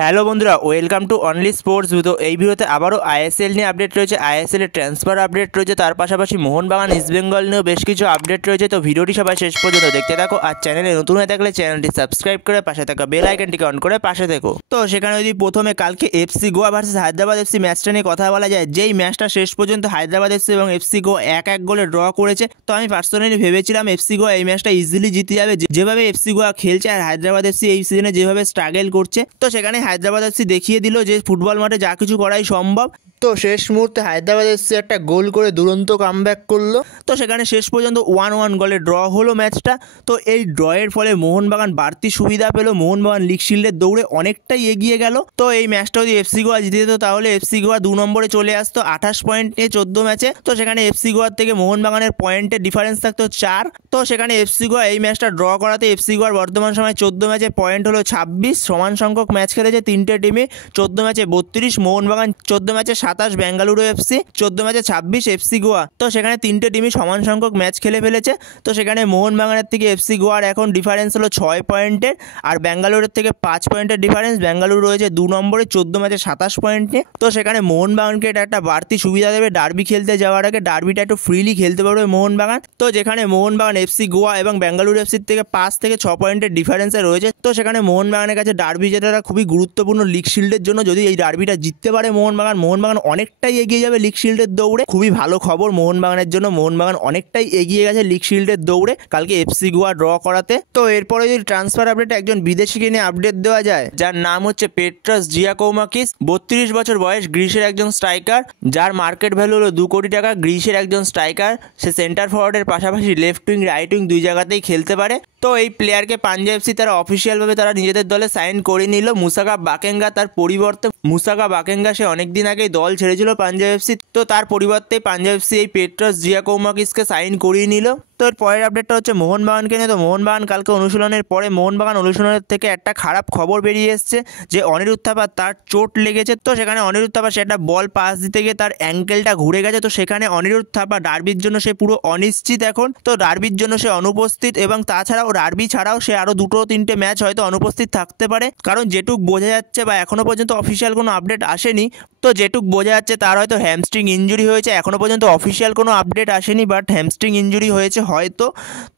Hello বন্ধুরা, welcome to only sports. তো এই ভিডিওতে আবারও আইএসএল নিয়ে আপডেট রয়েছে, আইএসএল এর ট্রান্সফার আপডেট রয়েছে, তার পাশাপাশি মোহনবাগান ইস্টবেঙ্গল নিয়েও বেশ কিছু আপডেট রয়েছে। তো ভিডিওটি সবাই শেষ পর্যন্ত দেখতে থাকো, আর চ্যানেলে নতুন হয়ে থাকলে চ্যানেলটি সাবস্ক্রাইব করে পাশে থাকা বেল আইকনটিকে অন করে পাশে থেকো। তো সেখানে যদি প্রথমে কালকে FC Goa versus Hyderabad FC ম্যাচটা নিয়ে কথা বলা যায়, যেই ম্যাচটা শেষ পর্যন্ত হায়দ্রাবাদ এফসি এবং এফসি গোয়া 1-1 গোলে ড্র করেছে। তো আমি পার্সোনালি ভেবেছিলাম এফসি গোয়া এই ম্যাচটা ইজিলি জিতে যাবে, যেভাবে এফসি গোয়া খেলছে আর হায়দ্রাবাদ এফসি এই সিজনে যেভাবে স্ট্রাগল করছে। তো সেখানে হায়দ্রাবাদ এফসি দেখিয়ে দিল যে ফুটবল মাঠে যা কিছু করাই সম্ভব। তো শেষ মুহূর্তে হায়দ্রাবাদ এফসি একটা গোল করে দুরন্ত কামব্যাক করলো। তো সেখানে শেষ পর্যন্ত 1-1 গোলে ড্র হলো ম্যাচটা। তো এই ড্রয়ের ফলে মোহনবাগান বাড়তি সুবিধা পেল, মোহনবাগান লিগ শিল্ডের দৌড়ে অনেকটাই এগিয়ে গেল। তো এই ম্যাচটা যদি এফসি গোয়া জিতে যেত তাহলে এফসি গোয়া 2 নম্বরে চলে আসতো 28 পয়েন্টে 14 ম্যাচে। তো সেখানে এফসি গোয়ার থেকে মোহনবাগানের পয়েন্টের ডিফারেন্স থাকতো 4। তো সেখানে এফসি গোয়া এই ম্যাচটা ড্র করাতে এফসি গোয়ার বর্তমান সময় 14 ম্যাচে পয়েন্ট হলো 26। সমান সংখ্যক ম্যাচ খেলেছে তিনটে টিমে, 14 ম্যাচে 32 মোহনবাগান, 14 ম্যাচে 27 বেঙ্গালুরু এফসি, 14 ম্যাচে 26 এফসি গোয়া। তো সেখানে তিনটে টিমই সমান সংখ্যক ম্যাচ খেলে ফেলেছে। তো সেখানে মোহনবাগানের থেকে এফসি গোয়ার এখন ডিফারেন্স হলো 6 পয়েন্টের, আর বেঙ্গালুরুর থেকে 5 পয়েন্টের ডিফারেন্স। বেঙ্গালুরু রয়েছে 2 নম্বরে 14 ম্যাচে 27 পয়েন্টে। তো সেখানে মোহনবাগানকে এটা একটা বাড়তি সুবিধা দেবে, ডার্বি খেলতে যাওয়ার আগে ডার্বিটা একটু ফ্রিলি খেলতে পারবে মোহনবাগান। তো যেখানে মোহনবাগান এফসি গোয়া এবং বেঙ্গালুরু এফসির থেকে 5 থেকে 6 পয়েন্টের ডিফারেন্সে রয়েছে। তো সেখানে মোহনবাগানের কাছে ডার্বি জেতাটা খুবই গুরুত্বপূর্ণ লিগ শিল্ডের জন্য। যদি এই ডার্বিটা জিততে পারে মোহনবাগান অনেকটাই এগিয়ে যাবে লিগ শিল্ডের দৌড়ে। খুবই ভালো খবর মোহনবাগানের জন্য, মোহনবাগান অনেকটাই এগিয়ে গেছে লিগ শিল্ডের দৌড়ে কালকে এফসি গোয়া ড্র করাতে। তো এরপরে যদি ট্রান্সফার আপডেট একজন বিদেশিকে নিয়ে আপডেট দেওয়া যায়, যার নাম হচ্ছে পেট্রাস জিয়াকৌমাকিস। 32 বছর বয়স, গ্রিসের একজন স্ট্রাইকার, যার মার্কেট ভ্যালু হলো 2 কোটি টাকা। গ্রিসের একজন স্ট্রাইকার, সে সেন্টার ফরওয়ার্ডের পাশাপাশি লেফট উইং রাইট উইং দুই জায়গাতেই খেলতে পারে। তো এই প্লেয়ারকে পাঞ্জাব এফসি তারা অফিসিয়ালভাবে তারা নিজেদের দলে সাইন করে নিল। মুসাকা বাকেঙ্গা তার পরিবর্তে, মুসাকা বাকেঙ্গা সে অনেকদিন আগেই দল ছেড়েছিল পাঞ্জাব এফসি। তো তার পরিবর্তে পাঞ্জাব এফসি এই পেট্রাস জিয়াকৌমাকিসকে সাইন করিয়ে নিল। তো এর পরের আপডেটটা হচ্ছে মোহনবাগানকে নিয়ে। তো মোহনবাগান কালকে অনুশীলনের পরে মোহনবাগান অনুশীলনের থেকে একটা খারাপ খবর বেরিয়ে এসছে যে অনিরুদ্ধ থাপা তার চোট লেগেছে। তো সেখানে অনিরুদ্ধ থাপা সে একটা বল পাস দিতে গিয়ে তার অ্যাঙ্কেলটা ঘুরে গেছে। তো সেখানে অনিরুদ্ধ থাপা ডার্বির জন্য সে পুরো অনিশ্চিত এখন। তো ডার্বির জন্য সে অনুপস্থিত, এবং তাছাড়াও ডার্বি ছাড়াও সে আরও 2-3টে ম্যাচ হয়তো অনুপস্থিত থাকতে পারে। কারণ যেটুক বোঝা যাচ্ছে, বা এখনও পর্যন্ত অফিসিয়াল কোনো আপডেট আসেনি, তো যেটুক বোঝা যাচ্ছে তার হয়তো হ্যামস্ট্রিং ইঞ্জুরি হয়েছে। এখনও পর্যন্ত অফিসিয়াল কোনো আপডেট আসেনি, বাট হ্যামস্ট্রিং ইঞ্জুরি হয়েছে হয়তো।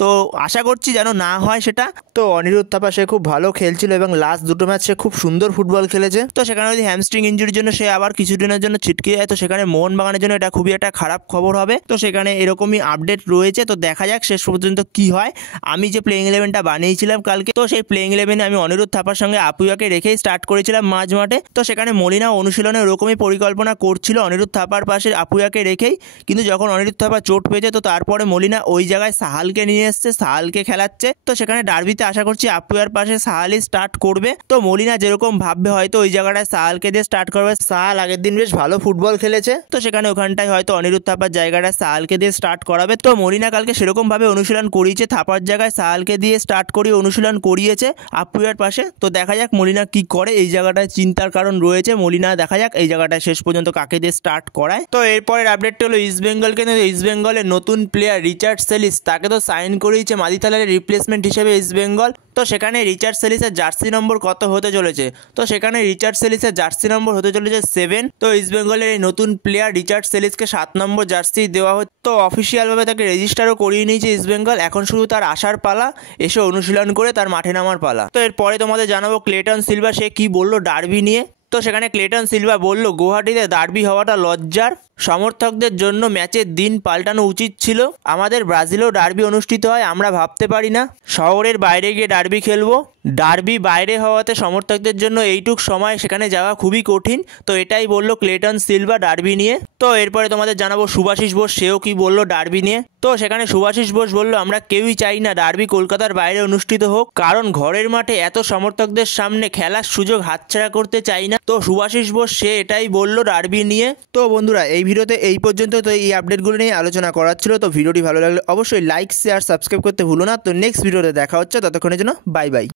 তো আশা করছি যেন না হয় সেটা। তো অনিরুদ্ধ থাপা সে খুব ভালো খেলছিল এবং লাস্ট 2টো ম্যাচ সে খুব সুন্দর ফুটবল খেলেছে। তো সেখানে যদি হ্যামস্ট্রিং ইঞ্জুরির জন্য সে আবার কিছুদিনের জন্য ছিটকে যায়, তো সেখানে মোহনবাগানের জন্য এটা খুবই একটা খারাপ খবর হবে। তো সেখানে এরকমই আপডেট রয়েছে। তো দেখা যাক শেষ পর্যন্ত কি হয়। আমি যে প্লেইং 11টা বানিয়েছিলাম কালকে, তো সেই প্লেইং 11-এ আমি অনিরুদ্ধ থাপার সঙ্গে আপুয়াকে রেখেই স্টার্ট করেছিলাম মাঝমাঠে। তো সেখানে মলিনা অনুশীলনে ওরকমই পরিকল্পনা করছিল অনিরুদ্ধ থাপার পাশে আপুয়াকে রেখেই, কিন্তু যখন অনিরুদ্ধ থাপা চোট পেয়েছে তো তারপরে মলিনা ওই জায়গায় সাহালকে নিয়ে এসছে, সাহালকে খেলাচ্ছে। তো সেখানে ডার্বিতে আশা করছি আপুয়ার পাশে সাহালই স্টার্ট করবে। তো মলিনা যেরকম ভাববে হয়তো ওই জায়গাটায় সাহালকে দিয়ে স্টার্ট করবে। সাহাল আগের দিন বেশ ভালো ফুটবল খেলেছে, তো সেখানে ওখানটায় হয়তো অনিরুদ্ধ থাপার জায়গাটায় সাহালকে দিয়ে স্টার্ট করাবে। তো মলিনা কালকে সেরকম ভাবে অনুশীলন করিয়েছে, থাপার জায়গায় সাহালকে দিয়ে স্টার্ট করিয়ে অনুশীলন করিয়েছে আপুয়ার পাশে। তো দেখা যাক মলিনা কি করে। এই জায়গাটায় চিন্তার কারণ রয়েছে মলিনা, দেখা যাক এই জায়গাটায় শেষ পর্যন্ত কাকে দিয়ে স্টার্ট করায়। তো এরপরের আপডেটটা হলো ইস্টবেঙ্গলকে নিয়ে। ইস্টবেঙ্গলের নতুন প্লেয়ার রিচার্ড সেলিস, তাকে তো সাইন করিয়েছে মাদিতালের রিপ্লেসমেন্ট হিসেবে ইস্টবেঙ্গল। তো সেখানে রিচার্ড সেলিসের জার্সি নম্বর কত হতে চলেছে? তো সেখানে রিচার্ড সেলিসের জার্সি নম্বর হতে চলেছে 7। তো ইস্টবেঙ্গলের এই নতুন প্লেয়ার রিচার্ড সেলিসকে 7 নম্বর জার্সি দেওয়া হচ্ছে। তো অফিসিয়ালভাবে তাকে রেজিস্টারও করিয়ে নিয়েছে ইস্টবেঙ্গল। এখন শুধু তার আসার পালা, এসে অনুশীলন করে তার মাঠে নামার পালা। তো এরপরে তোমাদের জানাবো ক্লেটন সিলভা সে কি বললো ডার্বি নিয়ে। তো সেখানে ক্লেটন সিলভা বলল, গুয়াহাটিতে ডার্বি হওয়াটা লজ্জার, সমর্থকদের জন্য ম্যাচের দিন পাল্টানো উচিত ছিল। আমাদের ব্রাজিলেও ডার্বি অনুষ্ঠিত হয়, আমরা ভাবতে পারি না শহরের বাইরে গিয়ে ডার্বি খেলবো। ডার্বি বাইরে হওয়াতে সমর্থকদের জন্য এইটুক সময় সেখানে যাওয়া খুবই কঠিন। তো এটাই বললো ক্লেটন সিলভা ডার্বি নিয়ে। তো এরপরে তোমাদের জানাবো শুভাশিস বোস সেও কি বললো ডার্বি নিয়ে। তো সেখানে শুভাশিস বোস বললো, আমরা কেউই চাই না ডার্বি কলকাতার বাইরে অনুষ্ঠিত হোক, কারণ ঘরের মাঠে এত সমর্থকদের সামনে খেলার সুযোগ হাতছাড়া করতে চাই না। তো শুভাশিস বোস সে এটাই বললো ডার্বি নিয়ে। তো বন্ধুরা এই ভিডিওতে এই পর্যন্ত। তো এই আপডেটগুলো নিয়ে আলোচনা করার ছিল। তো ভিডিওটি ভালো লাগলে অবশ্যই লাইক শেয়ার সাবস্ক্রাইব করতে ভুলো না। তো নেক্সট ভিডিওতে দেখা হচ্ছে, ততক্ষণের জন্য বাই বাই।